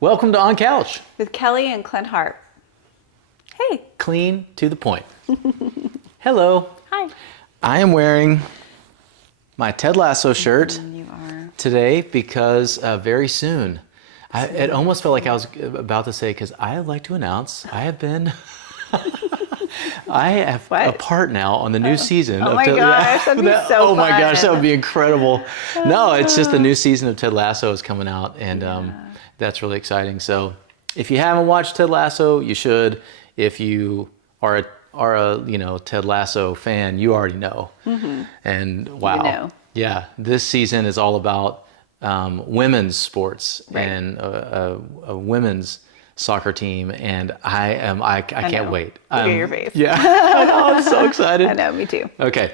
Welcome to On Couch. With Kelly and Clint Harp. Hey. Clean to the point. Hello. Hi. I am wearing my Ted Lasso shirt You are. today because very soon, it almost felt like I was about to say, because I would like to announce I have been... I have a part now on the new season. Oh my gosh, that'd be so Oh my fun. gosh, that would be incredible. No, it's just the new season of Ted Lasso is coming out, and that's really exciting. So if you haven't watched Ted Lasso, you should. If you are a Ted Lasso fan, you already know. Mm-hmm. And wow, You know. Yeah, this season is all about women's sports, Right. and a women's soccer team, and I can't wait. Look at your face. Yeah, I know, I'm so excited. I know, me too. Okay,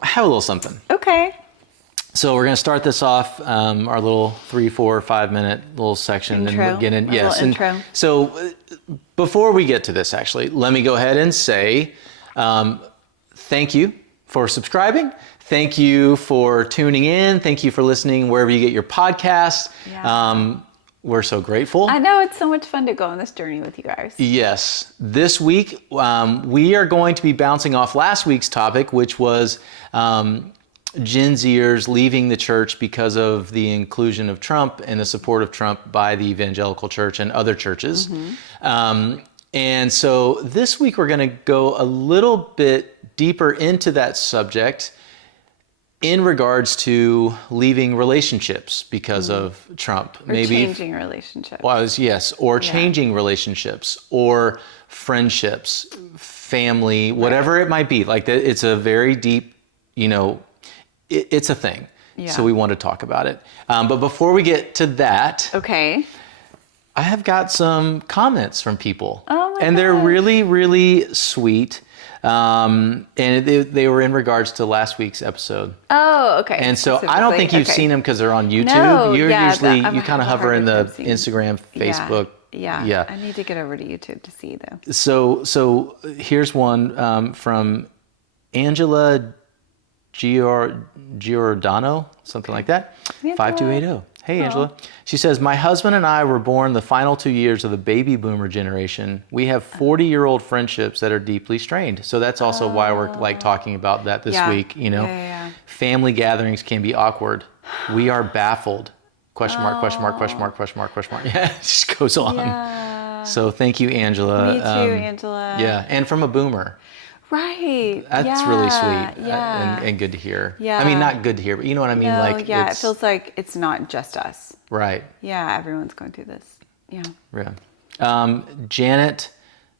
I have a little something. Okay. So we're going to start this off, our little 3, 4, 5 minute little section. Intro. And we'll get in. A Yes. little intro. So before we get to this, actually, let me go ahead and say thank you for subscribing. Thank you for tuning in. Thank you for listening wherever you get your podcasts. Yeah. We're so grateful. I know, it's so much fun to go on this journey with you guys. Yes. This week, we are going to be bouncing off last week's topic, which was Gen Zers leaving the church because of the inclusion of Trump and the support of Trump by the evangelical church and other churches. Mm-hmm. And so this week, we're going to go a little bit deeper into that subject in regards to leaving relationships because of Trump. Or changing relationships. Changing relationships or friendships, family, whatever it might be. Like, it's a very deep, it's a thing. Yeah. So we want to talk about it. But before we get to that, Okay. I have got some comments from people. Oh my And they're gosh. really, really sweet. And they were in regards to last week's episode. Oh, okay. And so I don't think you've Okay. seen them because they're on YouTube. No, You're yeah, usually, I'm you kind of have a hover in the hard time seeing. Instagram, Facebook. Yeah. I need to get over to YouTube to see, though. So here's one from Angela Giordano, something like that. Angela. 5280. Hey, Angela. She says, my husband and I were born the final 2 years of the baby boomer generation. We have 40-year-old friendships that are deeply strained. So that's also why we're talking about that this week. Yeah. Family gatherings can be awkward. We are baffled. Question mark, question mark, question mark, question mark, question mark. Yeah, it just goes on. Yeah. So thank you, Angela. Me too, Angela. Yeah, and from a boomer. Right. That's really sweet Yeah. and good to hear. Yeah. I mean, not good to hear, but you know what I mean? No, Like, it feels like it's not just us. Right. Yeah, everyone's going through this. Yeah. Yeah. Janet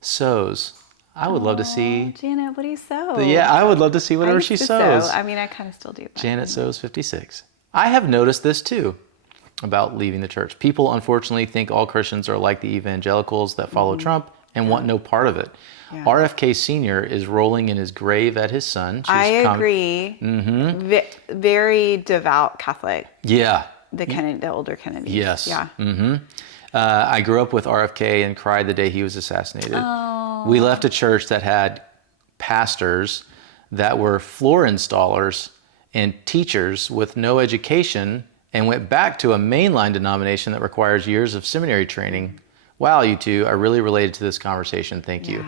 sews. I would love to see. Janet, what do you sew? Yeah, I would love to see I whatever used she to sews. sew. I mean, I kind of still do. But Janet sews 56. I have noticed this too about leaving the church. People unfortunately think all Christians are like the evangelicals that follow Trump and want no part of it. Yeah. RFK Sr. is rolling in his grave at his son. I agree. Mm-hmm. Very devout Catholic. Yeah. The older Kennedys. Yes. Yeah. Mm-hmm. I grew up with RFK and cried the day he was assassinated. Oh. We left a church that had pastors that were floor installers and teachers with no education and went back to a mainline denomination that requires years of seminary training. Wow, you two, I really related to this conversation. Thank you.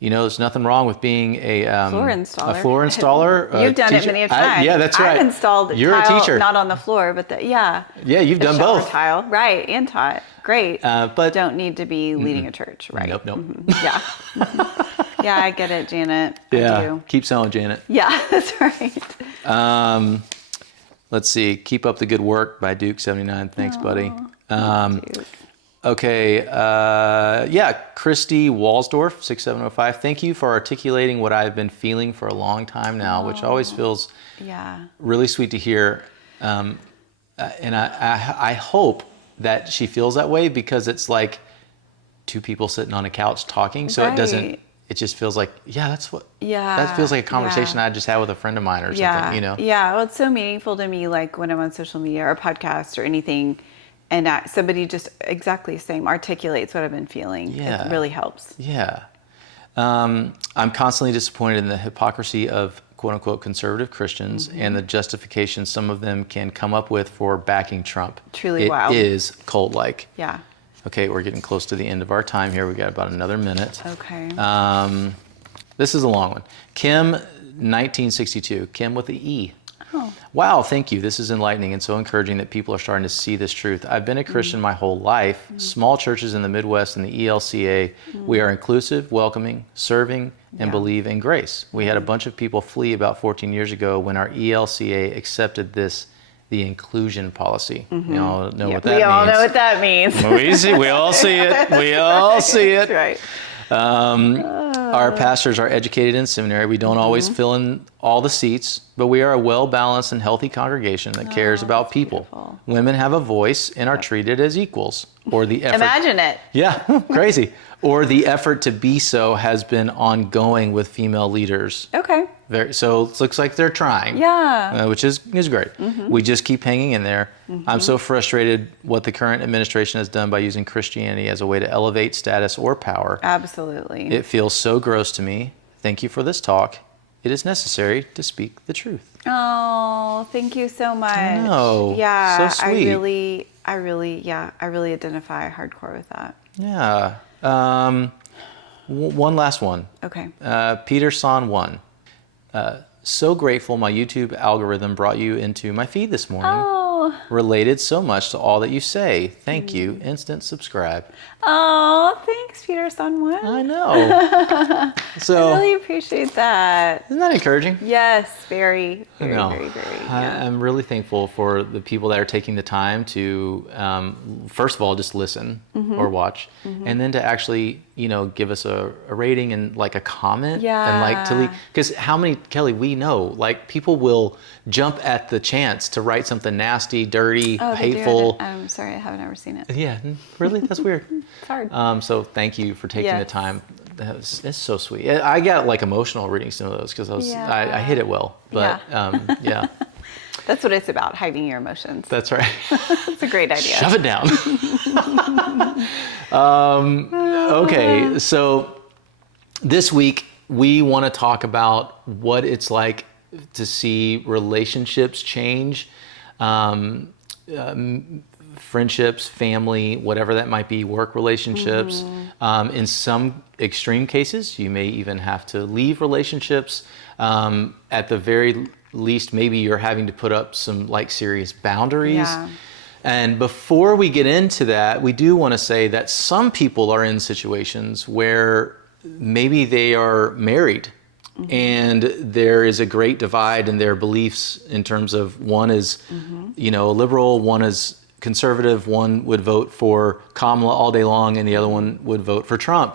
There's nothing wrong with being a floor installer. A floor installer. You've done it many times. Yeah, that's right. I've installed You're tile, a teacher. not on the floor, but Yeah, you've done shower both. tile, right? And taught. Great. But don't need to be leading a church, right? Nope. Mm-hmm. Yeah. Yeah, I get it, Janet. Yeah. I do. Keep selling, Janet. Yeah, that's right. Let's see. Keep Up the Good Work by Duke79. Thanks, buddy. Duke. Okay. Christy Walsdorf, 6705. Thank you for articulating what I've been feeling for a long time now, which always feels really sweet to hear. And I hope that she feels that way because it's like two people sitting on a couch talking. So it just feels like, that feels like a conversation I just had with a friend of mine or something, Yeah, well, it's so meaningful to me, like when I'm on social media or a podcast or anything, and somebody just exactly the same articulates what I've been feeling. Yeah. It really helps. Yeah. I'm constantly disappointed in the hypocrisy of quote unquote conservative Christians and the justification some of them can come up with for backing Trump. Truly wild. It is cult-like. Yeah. Okay, we're getting close to the end of our time here. We got about another minute. Okay. This is a long one. Kim, 1962. Kim with the E. Oh. Wow, thank you. This is enlightening and so encouraging that people are starting to see this truth. I've been a Christian my whole life. Small churches in the Midwest and the ELCA, we are inclusive, welcoming, serving, and believe in grace. We had a bunch of people flee about 14 years ago when our ELCA accepted the inclusion policy. We all know what that means. We all know what that means. We all see it. We all see it. That's right. Our pastors are educated in seminary. We don't always fill in all the seats, but we are a well-balanced and healthy congregation that cares about people. Beautiful. Women have a voice and are treated as equals. Or the effort. Imagine it. Yeah, crazy. Or the effort to be so has been ongoing with female leaders. Okay. So it looks like they're trying. Yeah. Which is great. We just keep hanging in there. I'm so frustrated what the current administration has done by using Christianity as a way to elevate status or power. Absolutely. It feels so gross to me. Thank you for this talk. It is necessary to speak the truth. Oh, thank you so much. I know. Yeah. So sweet. I really identify hardcore with that. Yeah. One last one. Okay. Peter Son 1. So grateful my YouTube algorithm brought you into my feed this morning. Oh. Related so much to all that you say. Thank you. Instant subscribe. Oh, thanks, Peter Son 1. I know. So I really appreciate that. isn't that encouraging? Yes, very, very, No. very. Yeah. I'm really thankful for the people that are taking the time to, first of all, just listen or watch, and then to actually, give us a rating and like a comment, and like to leave. Because how many, Kelly, we know, like people will jump at the chance to write something nasty, dirty, hateful. I'm sorry, I haven't ever seen it. Yeah, really, that's weird. It's hard. So thank you for taking the Yes. time. It's so sweet. I got like emotional reading some of those because I hit it well. But yeah, That's what it's about, hiding your emotions. that's right. That's a great idea. Shove it down. Okay, so this week we want to talk about what it's like to see relationships change, friendships, family, whatever that might be, work relationships. In some extreme cases, you may even have to leave relationships. At the very least, maybe you're having to put up some like serious boundaries. Yeah. And before we get into that, we do want to say that some people are in situations where maybe they are married and there is a great divide in their beliefs in terms of one is, a liberal, one is conservative, one would vote for Kamala all day long and the other one would vote for Trump.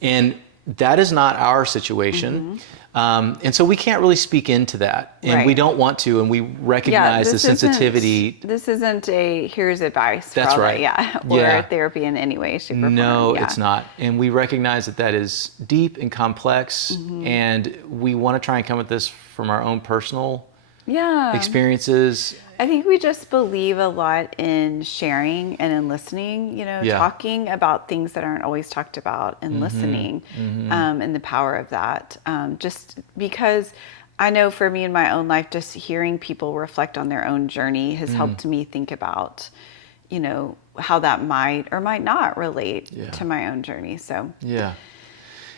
And that is not our situation. And so we can't really speak into that. And we don't want to, and we recognize the sensitivity. This isn't a here's advice. That's for all right. that, or therapy in any way, shape, or form. No, it's not. And we recognize that that is deep and complex. And we want to try and come at this from our own personal experiences. I think we just believe a lot in sharing and in listening, talking about things that aren't always talked about and listening, and the power of that. Just because I know for me in my own life, just hearing people reflect on their own journey has helped me think about, how that might or might not relate to my own journey. So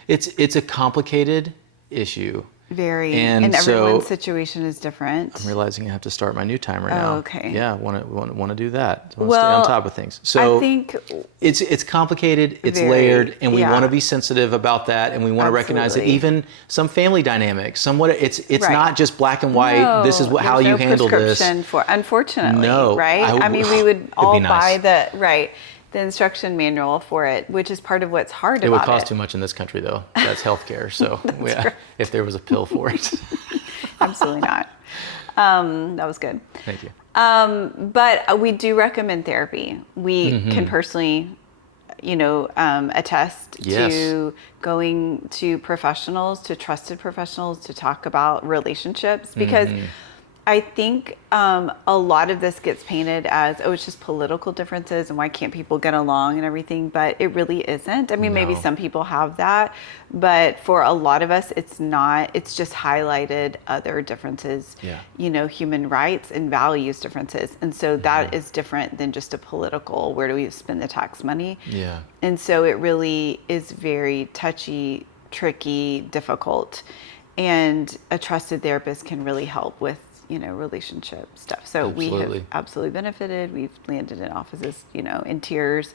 it's a complicated issue. Very, and everyone's situation is different. I'm realizing I have to start my new timer now. Oh, okay. Yeah, want to do that. I want to stay on top of things. So I think it's complicated, it's layered, and we want to be sensitive about that, and we want to recognize that even some family dynamics, somewhat it's not just black and white. No, this is how you handle this. Unfortunately, No, right? I mean, we would all nice. buy the instruction manual for it, which is part of what's hard about it. It would cost too much in this country, though. That's healthcare. So if there was a pill for it. Absolutely not. That was good. Thank you. But we do recommend therapy. We can personally, attest to going to professionals, to trusted professionals to talk about relationships, because I think a lot of this gets painted as, oh, it's just political differences and why can't people get along and everything, but it really isn't. I mean, maybe No. some people have that, but for a lot of us, it's not. It's just highlighted other differences, Yeah. Human rights and values differences. And so that is different than just a political, where do we spend the tax money? Yeah. And so it really is very touchy, tricky, difficult. And a trusted therapist can really help with, relationship stuff. So we have absolutely benefited. We've landed in offices, in tears.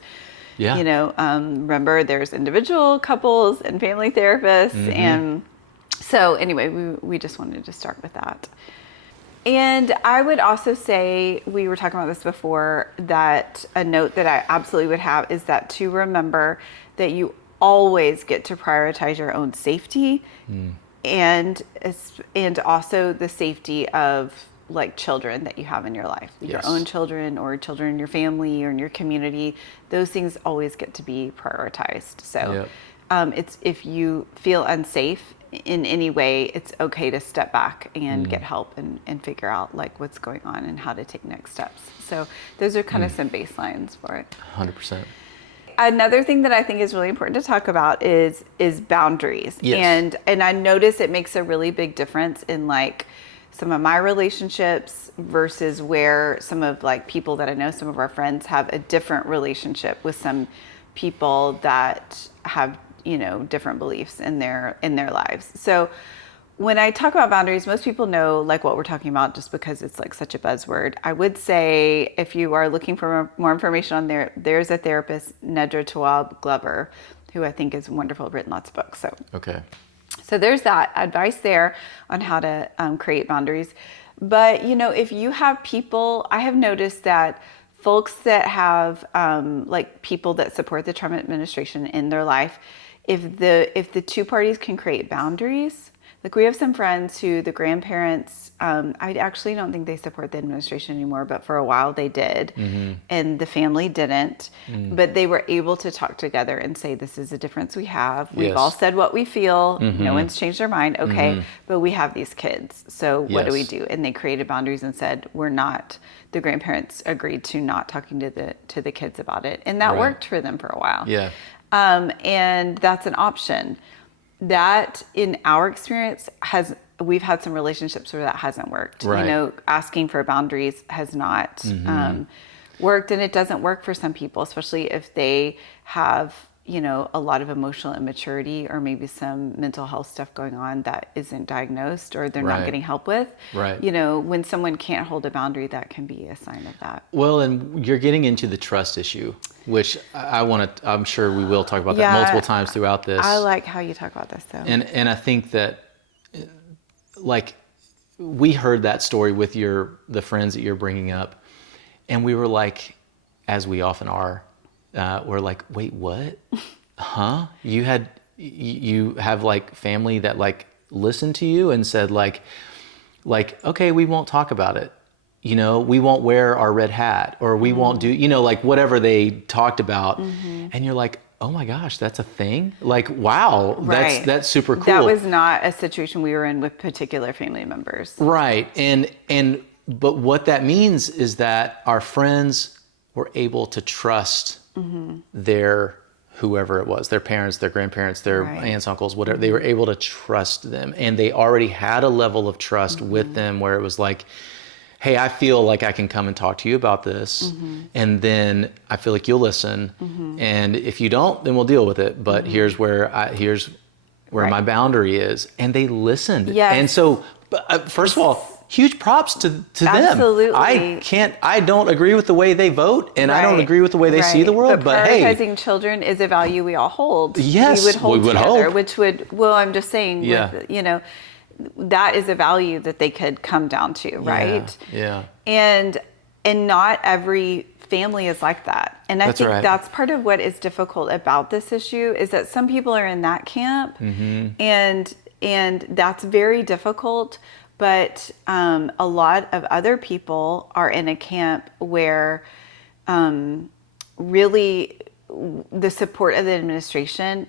Yeah. Remember, there's individual couples and family therapists. And so anyway, we just wanted to start with that. And I would also say, we were talking about this before, that a note that I absolutely would have is that to remember that you always get to prioritize your own safety and also the safety of like children that you have in your life, your own children or children in your family or in your community. Those things always get to be prioritized. So it's, if you feel unsafe in any way, it's okay to step back and get help and figure out like what's going on and how to take next steps. So those are kind of some baselines for it. 100%. Another thing that I think is really important to talk about is boundaries. Yes. And I notice it makes a really big difference in like some of my relationships versus where some of like people that I know, some of our friends have a different relationship with some people that have, different beliefs in their lives. So when I talk about boundaries, most people know like what we're talking about just because it's like such a buzzword. I would say if you are looking for more information on there's a therapist, Nedra Tawwab Glover, who I think is wonderful, written lots of books. So there's that advice there on how to create boundaries. But, if you have people, I have noticed that folks that have like people that support the trauma administration in their life, if the two parties can create boundaries, like we have some friends who the grandparents, I actually don't think they support the administration anymore, but for a while they did. And the family didn't, but they were able to talk together and say, this is a difference we have. We've all said what we feel. No one's changed their mind. Okay. But we have these kids. So what do we do? And they created boundaries and said, the grandparents agreed to not talking to the kids about it. And that worked for them for a while. Yeah. And that's an option. That, in our experience, we've had some relationships where that hasn't worked. Right. Asking for boundaries has not worked, and it doesn't work for some people, especially if they have, a lot of emotional immaturity or maybe some mental health stuff going on that isn't diagnosed or they're not getting help with. Right. When someone can't hold a boundary, that can be a sign of that. Well, and you're getting into the trust issue, which I'm sure we will talk about that multiple times throughout this. I like how you talk about this though. And I think that like we heard that story with the friends that you're bringing up, and we were like, as we often are, we're like, wait, what? Huh? You have like family that like listened to you and said like, okay, we won't talk about it. We won't wear our red hat, or we won't do, like whatever they talked about. And you're like, oh my gosh, that's a thing? Like, wow, that's super cool. That was not a situation we were in with particular family members. Right. But what that means is that our friends were able to trust their whoever it was, their parents, their grandparents, their aunts, uncles, whatever. They were able to trust them, and they already had a level of trust with them where it was like, hey, I feel like I can come and talk to you about this, and then I feel like you'll listen, and if you don't, then we'll deal with it. But here's where my boundary is, and they listened. Yes. And so, first of all, huge props to them. Absolutely. I don't agree with the way they vote, and I don't agree with the way they see the world, but hey. Prioritizing children is a value we all hold. Yes, we would hold together, hope. which I'm just saying, that is a value that they could come down to, right? Yeah. And not every family is like that. And I think that's part of what is difficult about this issue is that some people are in that camp, and that's very difficult. But a lot of other people are in a camp where really the support of the administration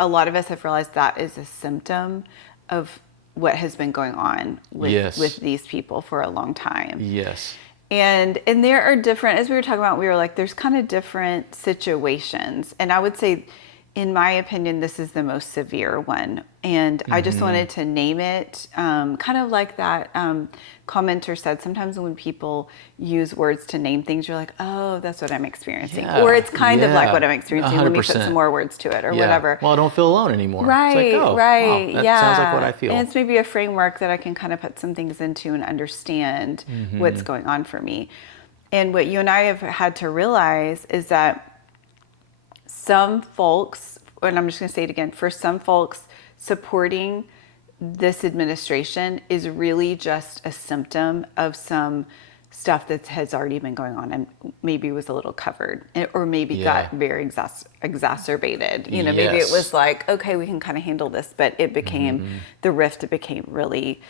a lot of us have realized that is a symptom of what has been going on with these people for a long time. Yes. And there are different, as we were talking about, we were like, there's kind of different situations. And I would say, in my opinion, this is the most severe one. And I just wanted to name it, kind of like that commenter said, sometimes when people use words to name things, you're like, oh, that's what I'm experiencing. Yeah. Or it's kind of like what I'm experiencing. 100%. Let me put some more words to it or whatever. Well, I don't feel alone anymore. Right, it's like, oh, right. Wow, that sounds like what I feel. And it's maybe a framework that I can kind of put some things into and understand what's going on for me. And what you and I have had to realize is that some folks, and I'm just going to say it again, for some folks, supporting this administration is really just a symptom of some stuff that has already been going on and maybe was a little covered or maybe got very exacerbated. You know, maybe it was like, okay, we can kind of handle this, but it became, the rift became really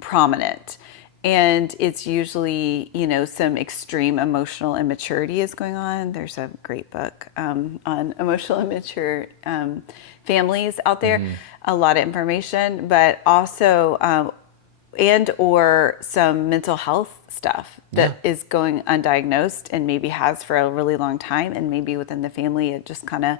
prominent. And it's usually, you know, some extreme emotional immaturity is going on. There's a great book on emotional immature families out there. A lot of information, but also, and or some mental health stuff that is going undiagnosed and maybe has for a really long time. And maybe within the family, it just kind of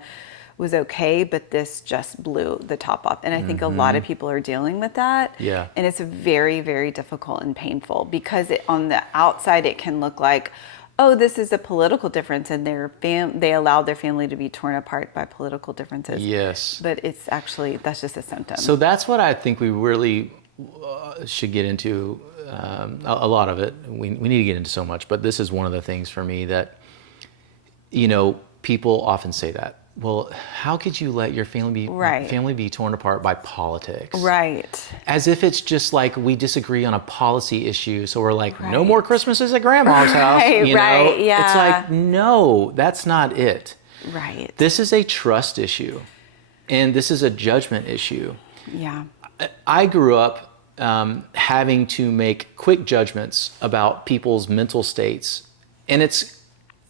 was okay, but this just blew the top off. And I think a lot of people are dealing with that. Yeah. And it's very, very difficult and painful because on the outside, it can look like, oh, this is a political difference and they allowed their family to be torn apart by political differences. Yes. But it's actually, that's just a symptom. So that's what I think we really should get into, a lot of it. We need to get into so much, but this is one of the things for me that, you know, people often say that. Well, how could you let your family be torn apart by politics? Right. As if it's just like we disagree on a policy issue, so we're like, no more Christmases at grandma's house. You know? Yeah. It's like, no, that's not it. Right. This is a trust issue, and this is a judgment issue. Yeah. I grew up having to make quick judgments about people's mental states, and it's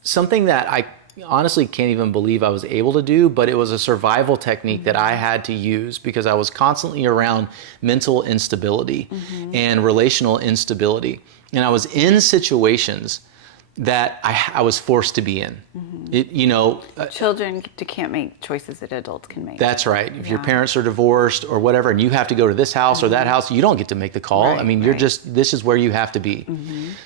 something that I honestly can't even believe I was able to do, but it was a survival technique that I had to use because I was constantly around mental instability and relational instability. And I was in situations that I was forced to be in. It, you know, children can't make choices that adults can make. That's right. If your parents are divorced or whatever, and you have to go to this house or that house, you don't get to make the call. I mean, you're just, this is where you have to be.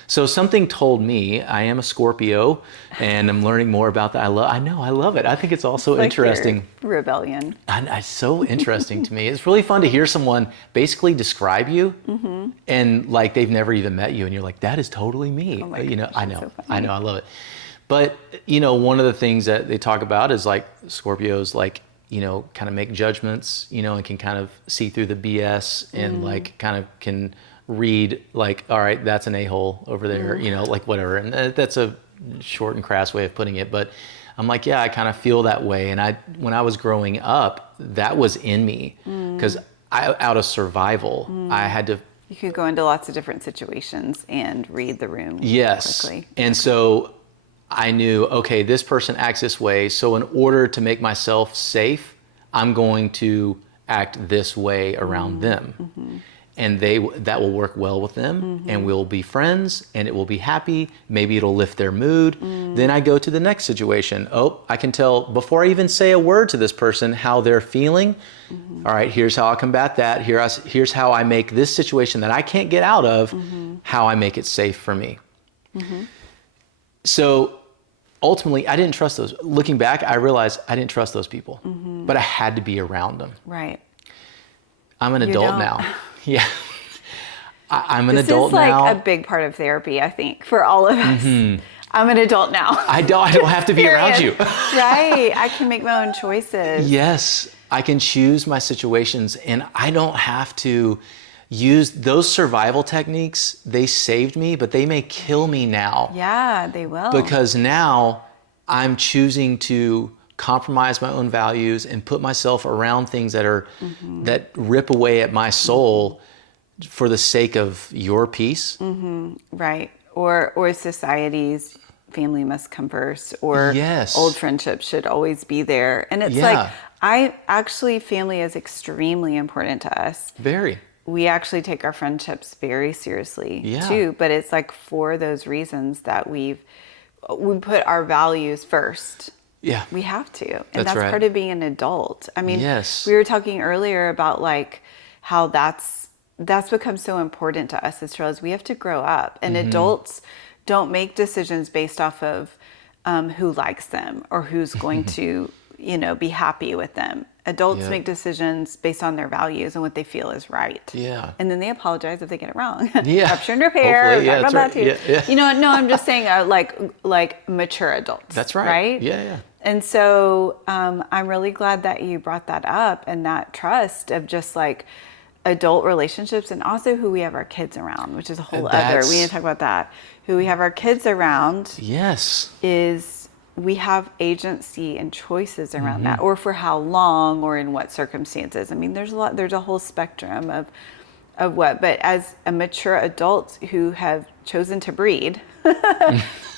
So something told me, I am a Scorpio, and I'm learning more about that. I love it. I think it's also like interesting. Rebellion. And it's so interesting to me. It's really fun to hear someone basically describe you, and like they've never even met you, and you're like, that is totally me. Oh my you know, gosh, I know, so funny. I know, I love it. But, you know, one of the things that they talk about is like Scorpios, like, you know, kind of make judgments, you know, and can kind of see through the BS and like kind of can read like, all right, that's an a-hole over there, you know, like whatever. And that's a short and crass way of putting it. But I'm like, yeah, I kind of feel that way. And when I was growing up, that was in me because out of survival, I had to. You could go into lots of different situations and read the room quickly. And so I knew, okay, this person acts this way, so in order to make myself safe, I'm going to act this way around them. And that will work well with them, and we'll be friends, and it will be happy. Maybe it'll lift their mood. Then I go to the next situation. Oh, I can tell before I even say a word to this person how they're feeling. All right, here's how I combat that. Here's how I make this situation that I can't get out of, how I make it safe for me. So ultimately, I didn't trust those. Looking back, I realized I didn't trust those people, but I had to be around them. Right. I'm an adult now. Yeah. I'm an adult now. This is like a big part of therapy, I think, for all of us. I'm an adult now. I don't have to be around you. Right. I can make my own choices. Yes. I can choose my situations, and I don't have to use those survival techniques. They saved me, but they may kill me now. Yeah, they will. Because now I'm choosing to compromise my own values and put myself around things that are that rip away at my soul for the sake of your peace. Right. Or society's family must come first, or old friendships should always be there. And it's like, family is extremely important to us. Very. we actually take our friendships very seriously Yeah. too. But it's like for those reasons that we put our values first. Yeah. We have to. And That's that's right. part of being an adult. I mean, Yes. we were talking earlier about like how that's become so important to us as children. We have to grow up. And adults don't make decisions based off of who likes them or who's going to, be happy with them. Adults make decisions based on their values and what they feel is right. Yeah. And then they apologize if they get it wrong. Yeah. Corruption and repair. Hopefully, We yeah, talked that's about right. that too. Yeah. No, I'm just saying like mature adults. That's right. Right? Yeah. And so I'm really glad that you brought that up, and that trust of just like adult relationships, and also who we have our kids around, which is a whole other. We need to talk about that. Who we have our kids around. Yes. Is we have agency and choices around that, or for how long, or in what circumstances. I mean, there's a whole spectrum of what. But as a mature adults who have chosen to breed,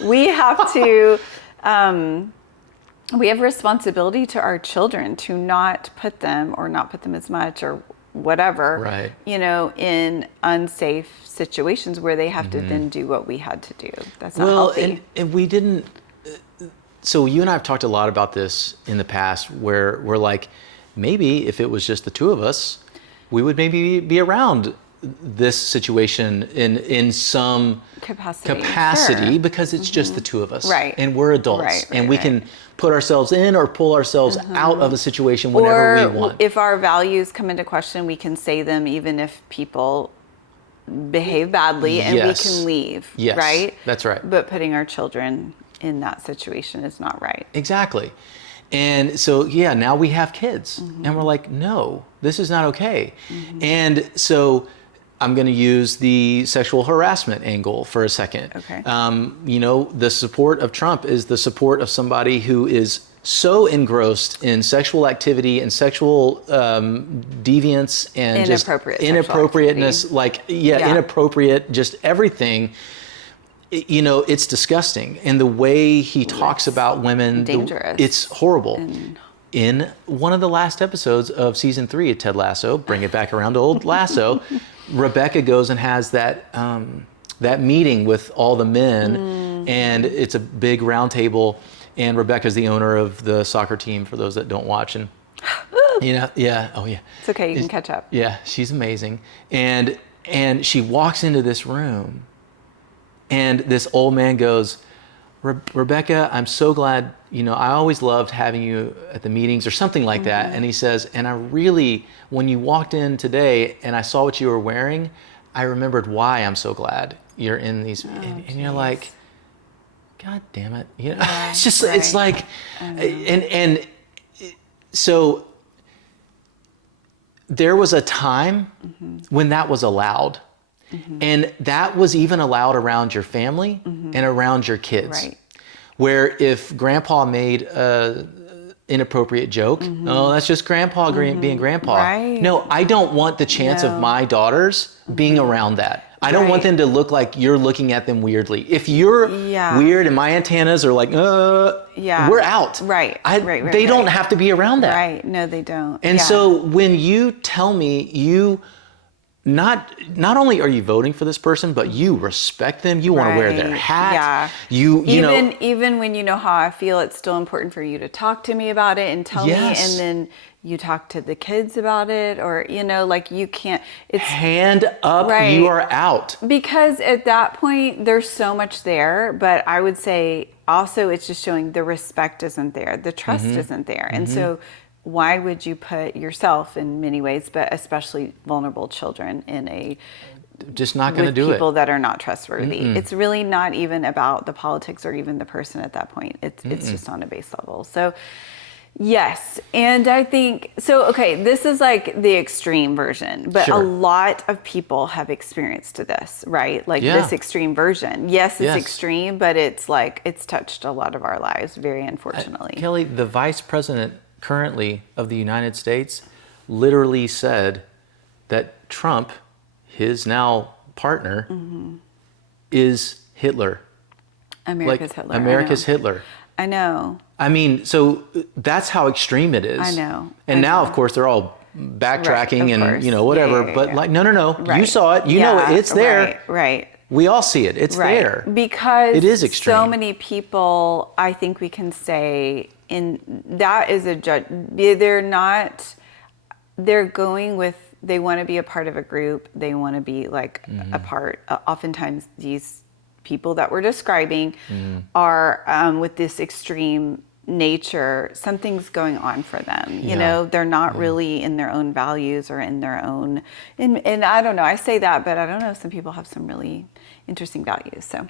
we have to. We have responsibility to our children to not put them as much or whatever, Right. In unsafe situations where they have to then do what we had to do. That's not healthy. And we didn't. So you and I have talked a lot about this in the past, where we're like, maybe if it was just the two of us, we would maybe be around this situation in some capacity Sure. because it's just the two of us, Right. and we're adults, Right, and we can put ourselves in or pull ourselves out of a situation whenever we want. If our values come into question, we can say them even if people behave badly, and Yes. we can leave. Yes, Right? that's right. But putting our children in that situation is not right. Exactly. And so, now we have kids, and we're like, no, this is not okay. And so I'm going to use the sexual harassment angle for a second. Okay. The support of Trump is the support of somebody who is so engrossed in sexual activity and sexual deviance and just inappropriateness, inappropriate, just everything. It's disgusting. And the way he talks about women, dangerous. It's horrible. In one of the last episodes of season 3 of Ted Lasso, bring it back around to old Lasso, Rebecca goes and has that meeting with all the men, and it's a big round table, and Rebecca's the owner of the soccer team, for those that don't watch. And It's okay, you can catch up. Yeah, she's amazing. And she walks into this room, and this old man goes, Rebecca, I'm so glad, I always loved having you at the meetings, or something like that. And he says, and I really, when you walked in today and I saw what you were wearing, I remembered why I'm so glad you're in these. And you're like, God damn it. It's just, right. It's like, so there was a time when that was allowed. And that was even allowed around your family and around your kids. Right. Where if grandpa made an inappropriate joke, oh, that's just grandpa being grandpa. Right. No, I don't want the chance of my daughters being around that. I don't want them to look like you're looking at them weirdly. If you're weird and my antennas are like, we're out. Right. They don't have to be around that. Right. No, they don't. And so when you tell me you not only are you voting for this person, but you respect them, you want to wear their hat. Even when you know how I feel, it's still important for you to talk to me about it and tell me, and then you talk to the kids about it, or you can't. It's hand up. You are out. Because at that point, there's so much there, but I would say also it's just showing the respect isn't there, the trust isn't there, and so. Why would you put yourself, in many ways, but especially vulnerable children, in just not going to do it? People that are not trustworthy. It's really not even about the politics or even the person at that point. It's just on a base level. So, yes, and I think so. Okay, this is like the extreme version, but a lot of people have experienced this, right? Like this extreme version. Yes, it's extreme, but it's like it's touched a lot of our lives, very unfortunately. Kelly, the vice president currently of the United States literally said that Trump, his now partner, is Hitler. America's Hitler. America's Hitler. I know. I mean, so that's how extreme it is. I know. And now, of course, they're all backtracking and, course. whatever. But like, no. Right. You saw it. You know it. It's there. Right. We all see it. It's there. Because it is extreme. So many people, I think we can say, that is a judge. They're going with, they want to be a part of a group. They want to be like a part. Oftentimes these people that we're describing are with this extreme nature. Something's going on for them. You know, they're not really in their own values or in their own, and I don't know, I say that, but I don't know, some people have some really interesting values. So,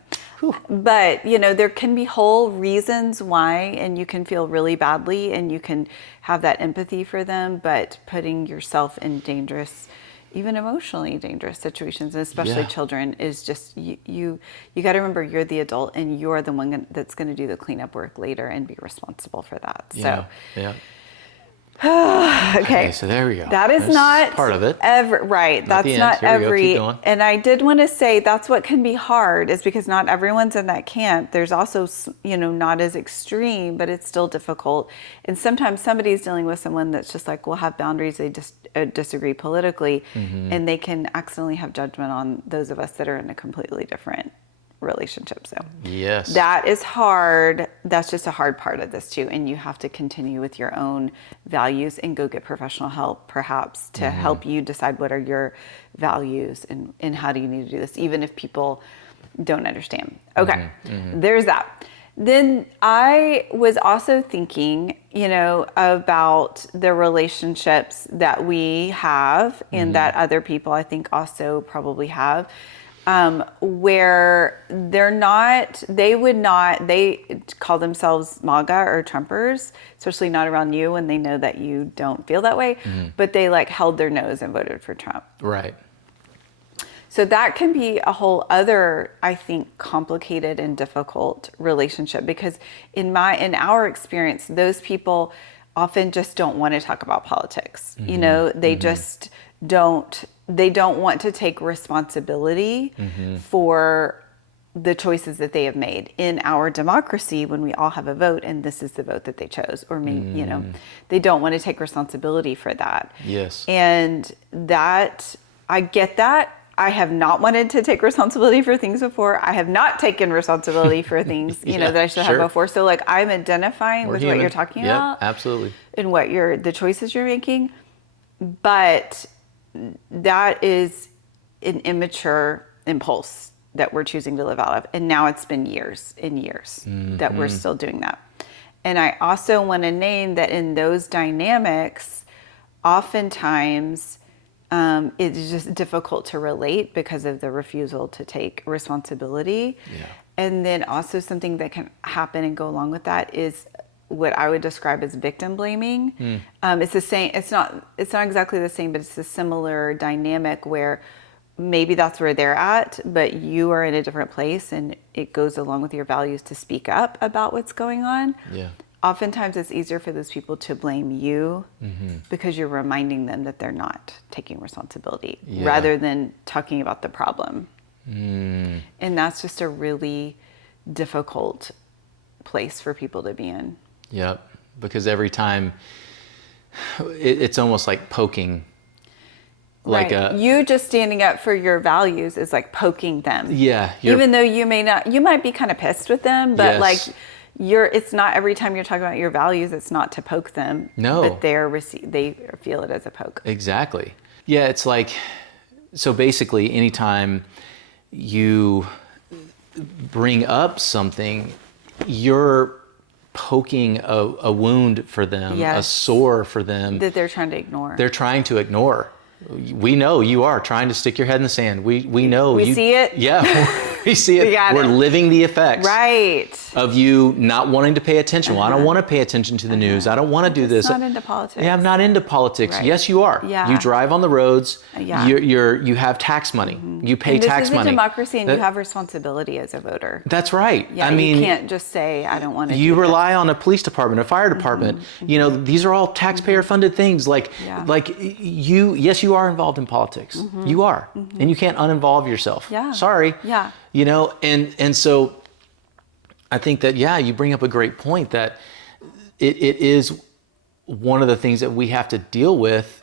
but there can be whole reasons why, and you can feel really badly and you can have that empathy for them, but putting yourself in dangerous, even emotionally dangerous situations, and especially children, is just, you got to remember you're the adult and you're the one that's going to do the cleanup work later and be responsible for that. Okay, so there we go. That is not part of it. That's not every. And I did want to say that's what can be hard, is because not everyone's in that camp. There's also, not as extreme, but it's still difficult. And sometimes somebody's dealing with someone that's just like, will have boundaries. They just disagree politically, and they can accidentally have judgment on those of us that are in a completely different relationship. So yes, that is hard. That's just a hard part of this too. And you have to continue with your own values and go get professional help, perhaps, to help you decide what are your values and how do you need to do this, even if people don't understand. Okay, there's that. Then I was also thinking, about the relationships that we have and that other people, I think, also probably have. Where they call themselves MAGA or Trumpers, especially not around you when they know that you don't feel that way, but they held their nose and voted for Trump. Right. So that can be a whole other, I think, complicated and difficult relationship, because in our experience, those people often just don't want to talk about politics. They just don't. They don't want to take responsibility for the choices that they have made in our democracy when we all have a vote and this is the vote that they chose, or maybe, they don't want to take responsibility for that. Yes. And that, I get that. I have not wanted to take responsibility for things before. I have not taken responsibility for things, that I should have before. So I'm identifying with what you're talking about. Absolutely. And what the choices you're making. But that is an immature impulse that we're choosing to live out of. And now it's been years and years that we're still doing that. And I also want to name that in those dynamics, oftentimes it's just difficult to relate because of the refusal to take responsibility. Yeah. And then also something that can happen and go along with that is what I would describe as victim blaming. It's the same. It's not exactly the same, but it's a similar dynamic where maybe that's where they're at, but you are in a different place, and it goes along with your values to speak up about what's going on. Yeah. Oftentimes, it's easier for those people to blame you because you're reminding them that they're not taking responsibility rather than talking about the problem. And that's just a really difficult place for people to be in. Yep, because every time it's almost like poking. You just standing up for your values is like poking them. Yeah. Even though you might be kind of pissed with them, but it's not every time you're talking about your values, it's not to poke them. No. But they feel it as a poke. Exactly. Yeah, it's like, so basically anytime you bring up something, you're poking a wound for them, a sore for them. That they're trying to ignore. They're trying to ignore. We know you are trying to stick your head in the sand. We know. We see it. Yeah, we see it. We're living the effects. Right. Of you not wanting to pay attention. Well, I don't want to pay attention to the news. I don't want to do this. I'm not into politics. Yeah, I'm not into politics. Right. Yes, you are. Yeah. You drive on the roads. Yeah. You have tax money. You pay tax money. This is a democracy, and you have responsibility as a voter. That's right. Yeah, you can't just say, I don't want to. You rely on a police department, a fire department. These are all taxpayer-funded things. Yes, you are involved in politics. You are, and you can't uninvolve yourself. Yeah. Sorry. Yeah. And so I think that, you bring up a great point, that it is one of the things that we have to deal with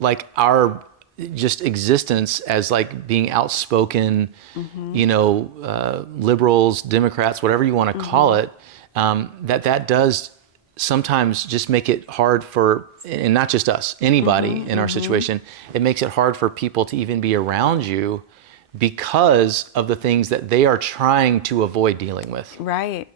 like our just existence as like being outspoken, liberals, Democrats, whatever you want to call it, that does sometimes just make it hard for, and not just us, anybody in our situation, it makes it hard for people to even be around you because of the things that they are trying to avoid dealing with. Right.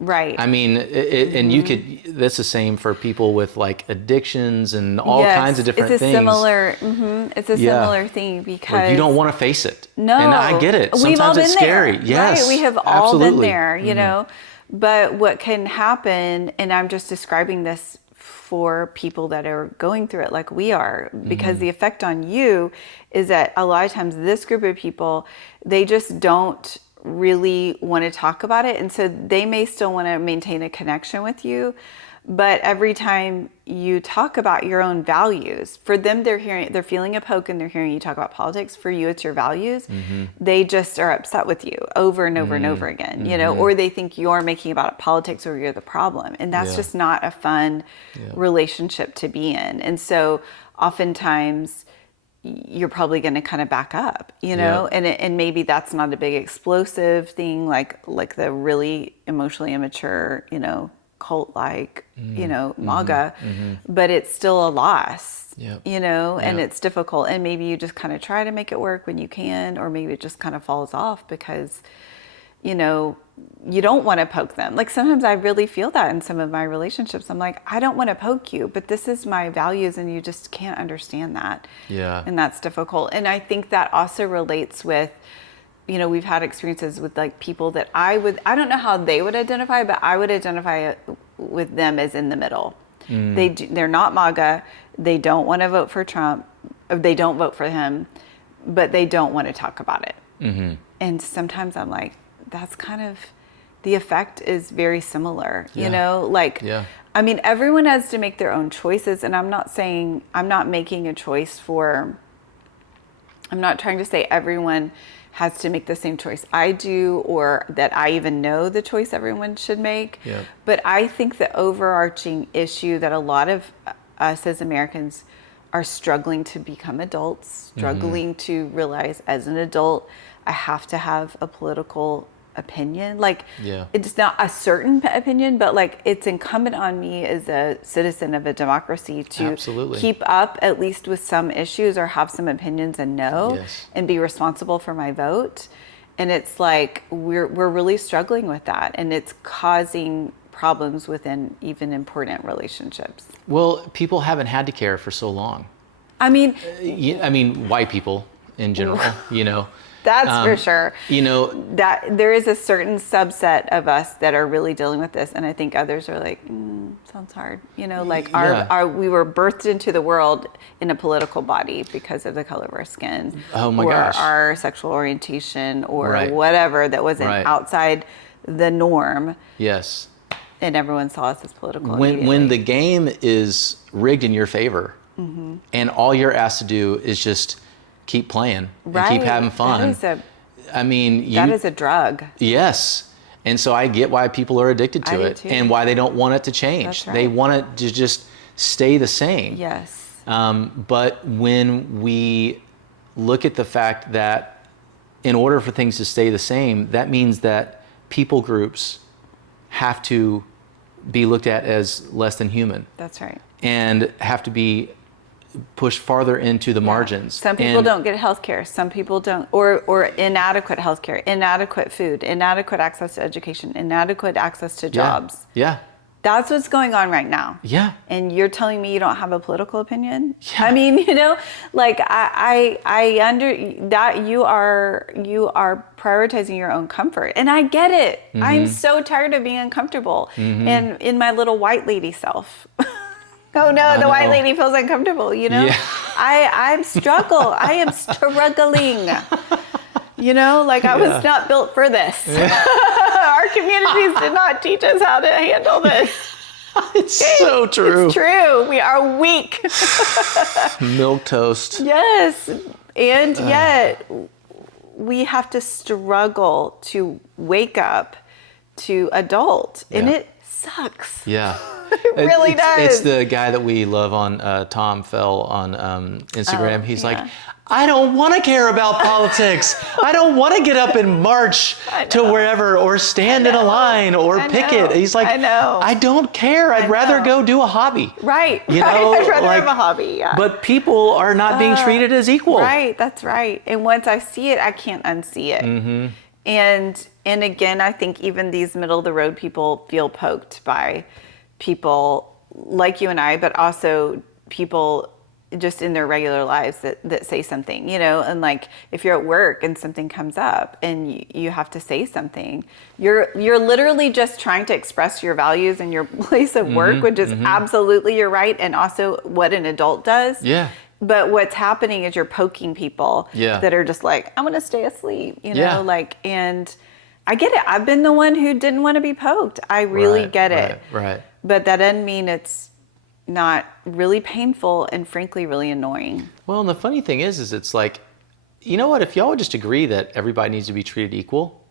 I mean, and you could, that's the same for people with like addictions and all kinds of different things. It's a similar thing because where you don't want to face it. No. And I get it. Sometimes it's scary. There. Yes. Right. We have all been there, you know. But what can happen, and I'm just describing this for people that are going through it like we are, because the effect on you is that a lot of times this group of people, they just don't really want to talk about it, and so they may still want to maintain a connection with you, but every time you talk about your own values, for them they're feeling a poke and they're hearing you talk about politics. For you it's your values. They just are upset with you over and over and over again, you know, or they think you're making about politics or you're the problem, and that's just not a fun relationship to be in. And so oftentimes you're probably going to kind of back up, you know, and maybe that's not a big explosive thing like the really emotionally immature, you know, cult-like, you know, MAGA, but it's still a loss, you know, and it's difficult. And maybe you just kind of try to make it work when you can, or maybe it just kind of falls off because, you know, you don't want to poke them. Like sometimes I really feel that in some of my relationships. I'm like, I don't want to poke you, but this is my values and you just can't understand that. Yeah. And that's difficult. And I think that also relates with, you know, we've had experiences with like people that I don't know how they would identify, but I would identify with them as in the middle. They're not MAGA. They don't want to vote for Trump. They don't vote for him, but they don't want to talk about it. And sometimes I'm like, that's kind of, the effect is very similar, you know, like, I mean, everyone has to make their own choices. And I'm not saying, I'm not making a choice I'm not trying to say everyone has to make the same choice I do, or that I even know the choice everyone should make. But I think the overarching issue that a lot of us as Americans are struggling to become adults, struggling to realize as an adult, I have to have a political opinion. Like, it's not a certain opinion, but like it's incumbent on me as a citizen of a democracy to keep up at least with some issues or have some opinions and know and be responsible for my vote. And it's like we're really struggling with that, and it's causing problems within even important relationships. Well, people haven't had to care for so long. I mean, white people in general, you know. That's for sure. You know, that there is a certain subset of us that are really dealing with this, and I think others are like, sounds hard. You know, like we were birthed into the world in a political body because of the color of our skin, or our sexual orientation, or whatever that wasn't outside the norm. Yes. And everyone saw us as political. When the game is rigged in your favor, and all you're asked to do is just keep playing and keep having fun. That is a drug. Yes. And so I get why people are addicted to it and why they don't want it to change. They want it to just stay the same. Yes. But when we look at the fact that in order for things to stay the same, that means that people groups have to be looked at as less than human. That's right. And have to be pushed farther into the margins. Some people don't get health care. Some people don't, or inadequate health care, inadequate food, inadequate access to education, inadequate access to jobs. Yeah. That's what's going on right now. Yeah. And you're telling me you don't have a political opinion? Yeah. I mean, you know, like I under that you are prioritizing your own comfort. And I get it. I'm so tired of being uncomfortable and in my little white lady self. Oh no, the white lady feels uncomfortable, you know? Yeah. I am struggling. You know, like I was not built for this. Yeah. Our communities did not teach us how to handle this. It's so true. It's true. We are weak. Milquetoast. Yes. And yet we have to struggle to wake up to adult. And it sucks. Yeah. It really does. It's the guy that we love on Tom Fell on Instagram. He's like, I don't want to care about politics. I don't want to get up and march to wherever or stand in a line or picket. He's like, I don't care. I'd rather go do a hobby. Right. You know, I'd rather have a hobby. Yeah. But people are not being treated as equal. Right. That's right. And once I see it, I can't unsee it. Mm-hmm. And again, I think even these middle of the road people feel poked by people like you and I, but also people just in their regular lives that say something, you know, and like if you're at work and something comes up and you have to say something, you're literally just trying to express your values in your place of work, which is absolutely you're right, and also what an adult does. Yeah. But what's happening is you're poking people that are just like, I'm gonna stay asleep, you know, like, and I get it. I've been the one who didn't want to be poked. I really get it. Right. But that doesn't mean it's not really painful and frankly really annoying. Well, and the funny thing is it's like, you know what, if y'all would just agree that everybody needs to be treated equal,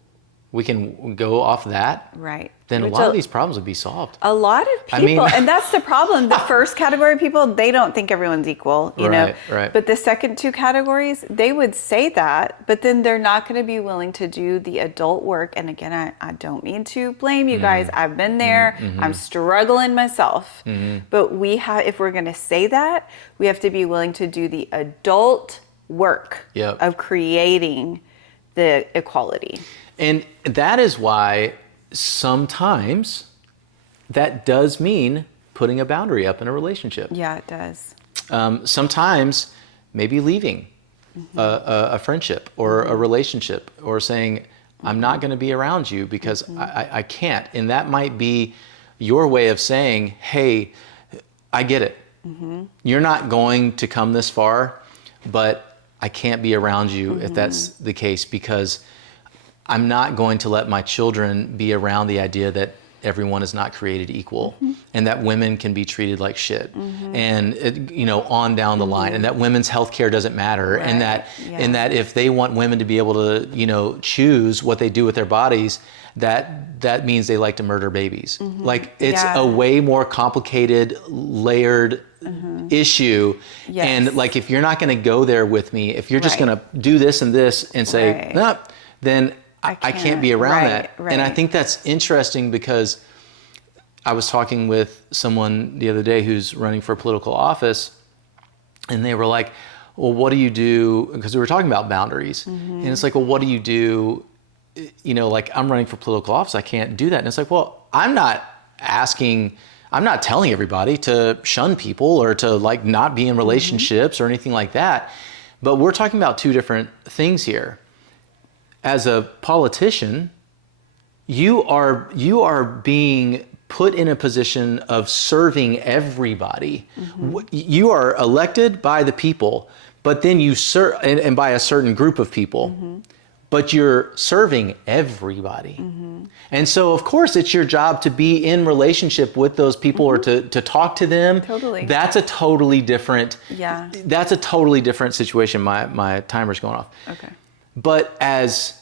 we can go off that. Right. Then a lot of these problems would be solved. A lot of people, and that's the problem. The first category of people, they don't think everyone's equal, you know. Right. But the second two categories, they would say that, but then they're not going to be willing to do the adult work. And again, I don't mean to blame you guys. I've been there. I'm struggling myself. But if we're going to say that, we have to be willing to do the adult work of creating the equality. And that is why sometimes that does mean putting a boundary up in a relationship. Yeah, it does. Sometimes maybe leaving a friendship or a relationship, or saying, I'm not going to be around you because I can't. And that might be your way of saying, hey, I get it. You're not going to come this far, but I can't be around you if that's the case, because I'm not going to let my children be around the idea that everyone is not created equal, and that women can be treated like shit, and on down the line, and that women's health care doesn't matter, and that if they want women to be able to choose what they do with their bodies, that means they like to murder babies. Like it's a way more complicated, layered issue. And like, if you're not going to go there with me, if you're just going to do this and this and say, no, then I can't be around that. And I think that's interesting, because I was talking with someone the other day who's running for political office, and they were like, well, what do you do? Because we were talking about boundaries. And it's like, well, what do you do? Like, I'm running for political office, I can't do that. And it's like, well, I'm not telling everybody to shun people or to like not be in relationships or anything like that. But we're talking about two different things here. As a politician, you are being put in a position of serving everybody. You are elected by the people, but then you serve, and by a certain group of people, but you're serving everybody. And so, of course, it's your job to be in relationship with those people or to talk to them. Totally. That's a totally different. That's a totally different situation. My timer's going off. Okay. But as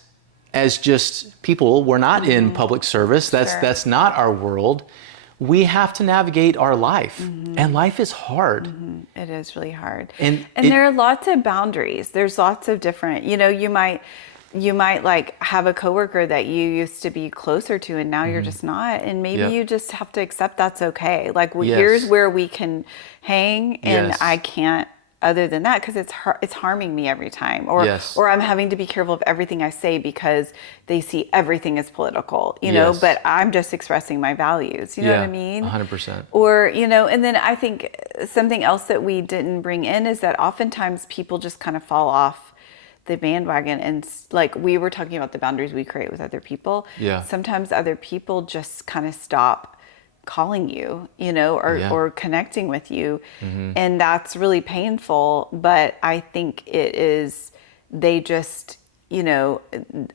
just people, we're not in public service. That's not our world. We have to navigate our life, and life is hard. It is really hard. And there are lots of boundaries. There's lots of different, you might like have a coworker that you used to be closer to, and now you're just not. And maybe you just have to accept that's okay. Like, well, here's where we can hang, and I can't other than that, because it's harming me every time, or I'm having to be careful of everything I say because they see everything as political, but I'm just expressing my values, you know what I mean? 100%. Or, and then I think something else that we didn't bring in is that oftentimes people just kind of fall off the bandwagon, and like we were talking about the boundaries we create with other people. Sometimes other people just kind of stop calling you, or connecting with you. And that's really painful. But I think they just,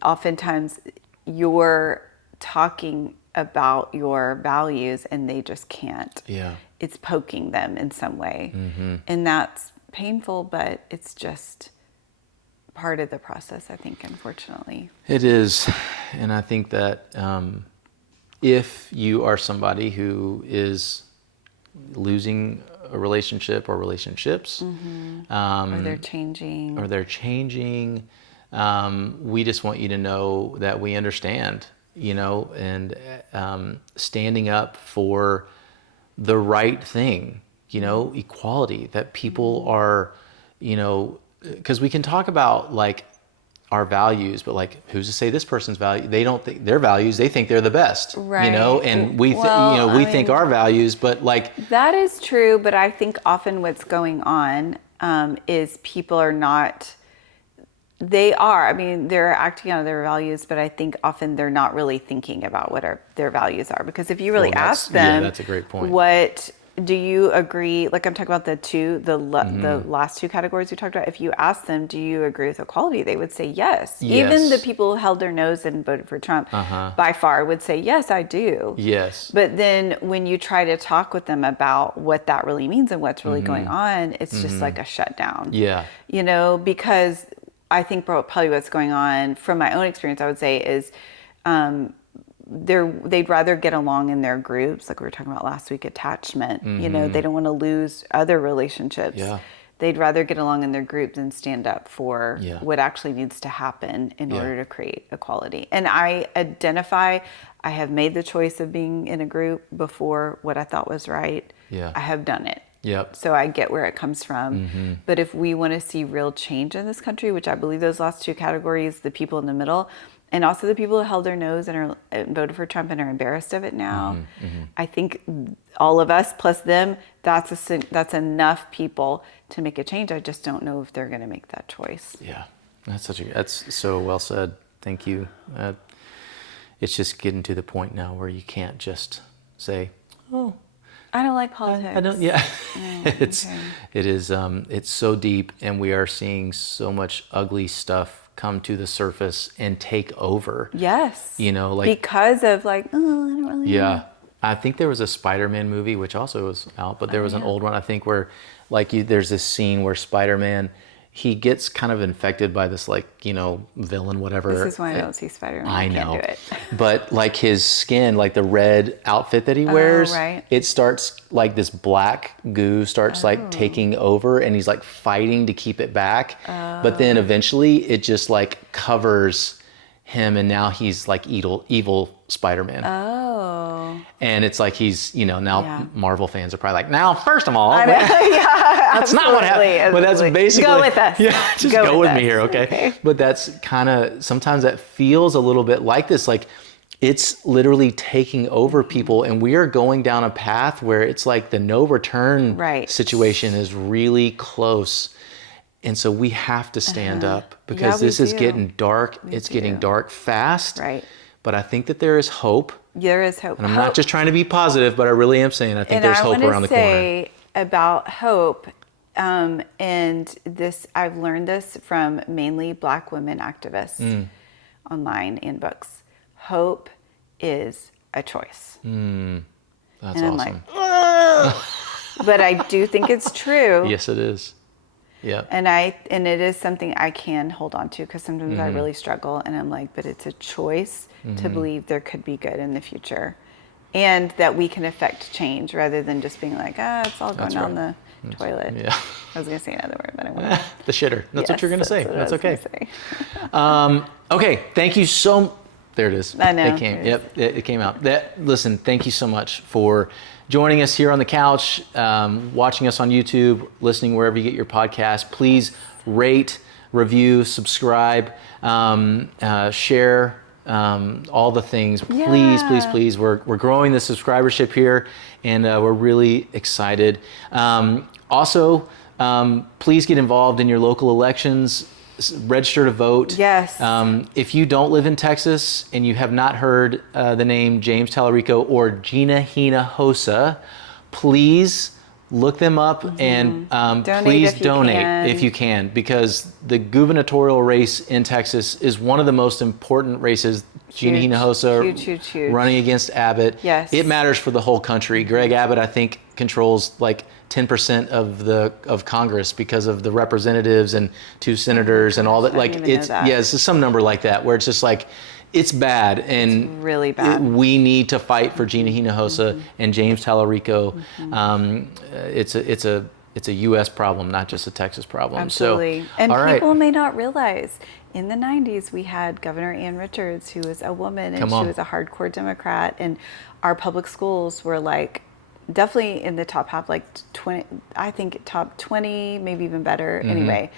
oftentimes you're talking about your values and they just can't. It's poking them in some way. And that's painful, but it's just part of the process, I think, unfortunately. It is. And I think that if you are somebody who is losing a relationship or relationships. Or they're changing. We just want you to know that we understand, and standing up for the right thing, equality, that people are, because we can talk about like our values, but like, who's to say this person's value? They don't think their values, they think they're the best, right. And we think our values, but like. That is true, but I think often what's going on is people are not, they're acting out of their values, but I think often they're not really thinking about what their values are. Because if you really ask them, that's a great point. What do you agree? Like I'm talking about the last two categories we talked about. If you ask them, do you agree with equality? They would say yes. Even the people who held their nose and voted for Trump by far would say, yes, I do. Yes. But then when you try to talk with them about what that really means and what's really going on, it's just like a shutdown. Yeah. Because I think probably what's going on from my own experience, I would say is they'd rather get along in their groups, like we were talking about last week, attachment. They don't want to lose other relationships. Yeah. They'd rather get along in their group than stand up for what actually needs to happen in order to create equality. And I have made the choice of being in a group before what I thought was right. Yeah. I have done it. Yep. So I get where it comes from. But if we want to see real change in this country, which I believe those last two categories, the people in the middle, and also the people who held their nose and voted for Trump and are embarrassed of it now, I think all of us plus them, that's enough people to make a change. I just don't know if they're going to make that choice. Yeah, that's so well said. Thank you. It's just getting to the point now where you can't just say, "Oh, I don't like politics." I don't. Yeah, Okay. It's so deep, and we are seeing so much ugly stuff come to the surface and take over. Yes. Because of I don't really know. I think there was a Spider-Man movie, which also was out, but there was an old one, I think, where there's this scene where Spider-Man, he gets kind of infected by this villain, whatever. This is why I don't see Spider-Man. I know. Can't do it. But his skin, the red outfit that he wears, right. it starts this black goo starts taking over, and he's fighting to keep it back. But then eventually it just covers him, and now he's evil Spider-Man. Oh. And it's he's, now Marvel fans are probably now, first of all, that's not what happened. But that's basically, go with us. Yeah, just go with us. me here, okay? But that's kind of, sometimes that feels a little bit like this, it's literally taking over people, and we are going down a path where it's the no return situation is really close. And so we have to stand up, because this is getting dark. It's getting dark fast. Right. But I think that there is hope. There is hope. And I'm not just trying to be positive, but I really am saying I think there's hope around the corner. And I want to say about hope, and this, I've learned this from mainly Black women activists online and books. Hope is a choice. That's and awesome. I'm but I do think it's true. Yes, it is. Yeah. And it is something I can hold on to, because sometimes I really struggle, and I'm but it's a choice to believe there could be good in the future, and that we can affect change rather than just being it's all going down the toilet. Yeah. I was going to say another word, but I won't. The shitter. That's what you're going to say. That's okay. Say. Okay. Thank you so. There it is. I know. It came. Yep. It came out. Listen. Thank you so much for joining us here on the couch, watching us on YouTube, listening wherever you get your podcast. Please rate, review, subscribe, share, all the things. Please, please, please. We're growing the subscribership here, and we're really excited. Also, please get involved in your local elections. Register to vote. Yes. If you don't live in Texas and you have not heard the name James Tallarico or Gina Hinojosa, please look them up and please donate if you can, because the gubernatorial race in Texas is one of the most important races. Gina Hinojosa huge. running against Abbott. Yes. It matters for the whole country. Greg Abbott, I think, controls 10% of Congress because of the representatives and 2 senators and all that. It's just some number like that, where it's just It's bad, and it's really bad. We need to fight for Gina Hinojosa and James Tallarico. It's a U.S. problem, not just a Texas problem. Absolutely. So, and all people right. may not realize in the 90s we had Governor Ann Richards, who was a woman, and she was a hardcore Democrat, and our public schools were like definitely in the top half, like 20, I think top 20, maybe even better. Anyway.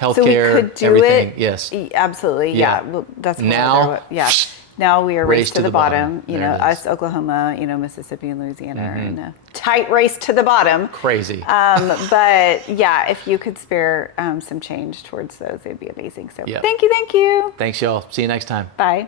Healthcare, so we could do everything. it. Yes. Absolutely. Yeah. Well, that's now. Yeah. Now we are race to the bottom. You know, it is. us, Oklahoma, you know, Mississippi and Louisiana are in a tight race to the bottom. Crazy. But yeah, if you could spare some change towards those, it'd be amazing. So Yep. thank you. Thanks, y'all. See you next time. Bye.